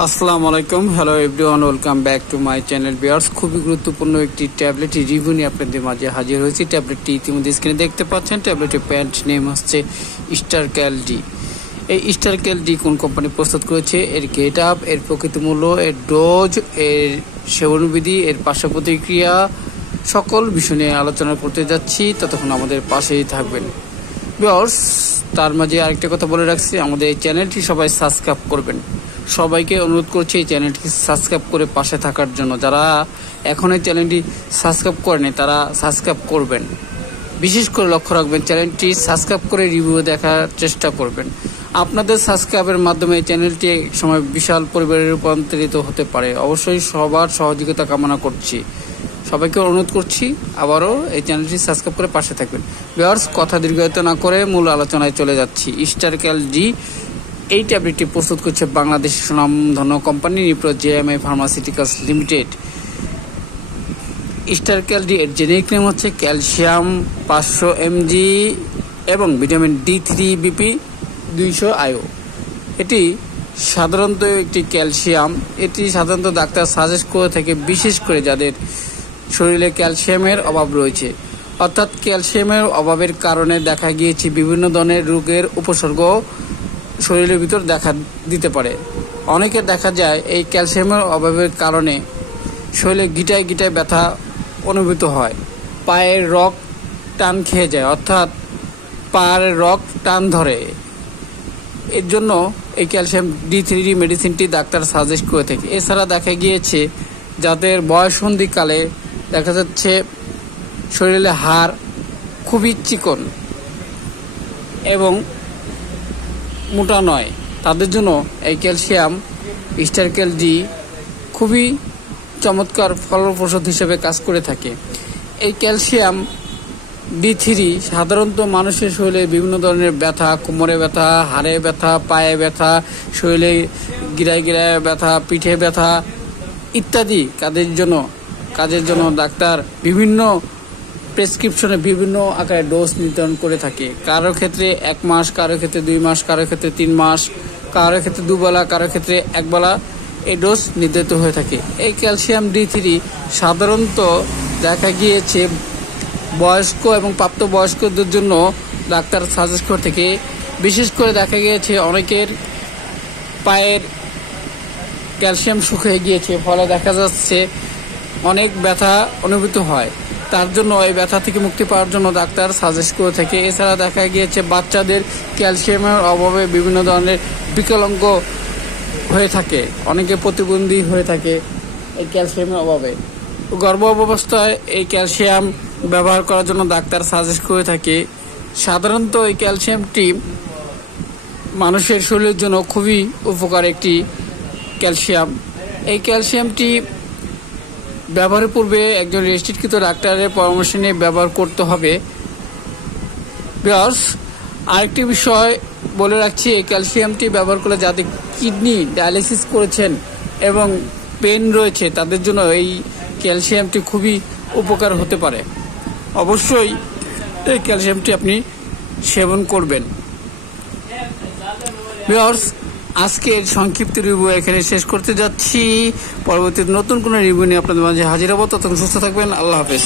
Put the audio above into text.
আসসালামু আলাইকুম, hello everyone, welcome back to my channel viewers. খুবই গুরুত্বপূর্ণ একটি ট্যাবলেটের রিভিউ নিয়ে আপনাদের মাঝে হাজির হয়েছি। ট্যাবলেটটি ইতিমধ্যে স্ক্রিনে দেখতে পাচ্ছেন। ট্যাবলেটের প্যান্ট নেম হচ্ছে স্টারক্যাল ডি। এই স্টারক্যাল ডি কোন কোম্পানি প্রস্তুত করেছে, এর গেট আপ, এর প্রকৃত মূল্য, এর ডোজ, এর সেবনবিধি, এর পার্শ্ব প্রতিক্রিয়া সকল বিষয় নিয়ে আলোচনা করতে যাচ্ছি। ততক্ষণ আমাদের পাশেই থাকবেন ভিউয়ার্স। তার মাঝে আরেকটা কথা বলে রাখছি, আমাদের এই চ্যানেলটি সবাই সাবস্ক্রাইব করবেন। সবাইকে অনুরোধ করছি এই চ্যানেলটি সাবস্ক্রাইব করে পাশে থাকার জন্য। যারা এখন এই চ্যানেলটি সাবস্ক্রাইব করেনি তারা সাবস্ক্রাইব করবেন। বিশেষ করে লক্ষ্য রাখবেন, চ্যানেলটি সাবস্ক্রাইব করে রিভিউ দেখার চেষ্টা করবেন। আপনাদের সাবস্ক্রাইবের মাধ্যমে এই চ্যানেলটি এক সময় বিশাল পরিবারে রূপান্তরিত হতে পারে। অবশ্যই সবার সহযোগিতা কামনা করছি। সবাইকে অনুরোধ করছি আবারও এই চ্যানেলটি সাবস্ক্রাইব করে পাশে থাকবেন। ভিউয়ার্স, কথা দীর্ঘায়িত না করে মূল আলোচনায় চলে যাচ্ছি। স্টারক্যাল ডি এই ট্যাবলেটটি প্রস্তুত করছে বাংলাদেশের সুনামধন্য company Nipro JMI pharmaceuticals limited. Starcal D এর জেনেরিক নেম হচ্ছে ক্যালসিয়াম 500 mg এবং ভিটামিন D3 BP 200 IU। এটি সাধারণত একটি ক্যালসিয়াম। এটি সাধারণত ডাক্তার সাজেস্ট করে থাকে, বিশেষ করে যাদের শরীরে ক্যালসিয়ামের অভাব রয়েছে। অর্থাৎ ক্যালসিয়ামের অভাবের কারণে দেখা গিয়েছে বিভিন্ন ধরনের রোগের উপসর্গ শরীরের ভিতর দেখা দিতে পারে। অনেকে দেখা যায় এই ক্যালসিয়ামের অভাবের কারণে শরীরে গিটায় গিটায় ব্যথা অনুভূত হয়, পায়ের রগ টান খেয়ে যায়, অর্থাৎ পায়ের রগ টান ধরে। এর জন্য এই ক্যালসিয়াম D3 মেডিসিনটি ডাক্তার সাজেস্ট করে থাকে। এছাড়া দেখা গিয়েছে যাদের বয়ঃসন্ধিকালে দেখা যাচ্ছে শরীরে হাড় খুবই চিকন এবং মোটা নয়, তাদের জন্য এই ক্যালসিয়াম স্টারক্যাল ডি খুবই চমৎকার ফলপ্রসূ হিসেবে কাজ করে থাকে। এই ক্যালসিয়াম D3 সাধারণত মানুষের শরীরে বিভিন্ন ধরনের ব্যথা, কোমরে ব্যথা, হাড়ে ব্যথা, পায়ে ব্যথা, শরীরে গিরায় গিরায় ব্যথা, পিঠে ব্যথা ইত্যাদি কাজের জন্য ডাক্তার বিভিন্ন প্রেসক্রিপশনে বিভিন্ন আকারে ডোজ নির্ধারণ করে থাকে। কারো ক্ষেত্রে 1 মাস, কারো ক্ষেত্রে 2 মাস, কারো ক্ষেত্রে 3 মাস, কারো ক্ষেত্রে 2 বেলা, কারো ক্ষেত্রে 1 বেলা এই ডোজ নির্ধারিত হয়ে থাকে। এই ক্যালসিয়াম D3 সাধারণত দেখা গিয়েছে বয়স্ক এবং প্রাপ্তবয়স্কদের জন্য ডাক্তার সাজেস্ট করে থাকে। বিশেষ করে দেখা গিয়েছে অনেকের পায়ের ক্যালসিয়াম শুকিয়ে গিয়েছে, ফলে দেখা যাচ্ছে অনেক ব্যথা অনুভূত হয়। তার জন্য এই ব্যথা থেকে মুক্তি পাওয়ার জন্য ডাক্তার সাজেস্ট করে থাকে। এছাড়া দেখা গিয়েছে বাচ্চাদের ক্যালসিয়ামের অভাবে বিভিন্ন ধরনের বিকলাঙ্গ হয়ে থাকে, অনেকে প্রতিবন্ধী হয়ে থাকে এই ক্যালসিয়ামের অভাবে। গর্ভাবস্থায় এই ক্যালসিয়াম ব্যবহার করার জন্য ডাক্তার সাজেস্ট করে থাকে। সাধারণত এই ক্যালসিয়ামটি মানুষের শরীরের জন্য খুবই উপকার একটি ক্যালসিয়াম। এই ক্যালসিয়ামটি ব্যবহারের পূর্বে একজন রেজিস্ট্রিকৃত ডাক্তারের পরামর্শ নিয়ে ব্যবহার করতে হবে। আরেকটি বিষয় বলে রাখছি, এই ক্যালসিয়ামটি ব্যবহার করলে যাদের কিডনি ডায়ালিসিস করেছেন এবং পেন রয়েছে তাদের জন্য এই ক্যালসিয়ামটি খুবই উপকার হতে পারে। অবশ্যই এই ক্যালসিয়ামটি আপনি সেবন করবেন। ভিউয়ার্স, আজকের সংক্ষিপ্ত রিভিউ এখানে শেষ করতে যাচ্ছি। পরবর্তীতে নতুন কোনো রিভিউ নিয়ে আপনাদের মাঝে হাজির হব। ততক্ষণ সুস্থ থাকবেন। আল্লাহ হাফেজ।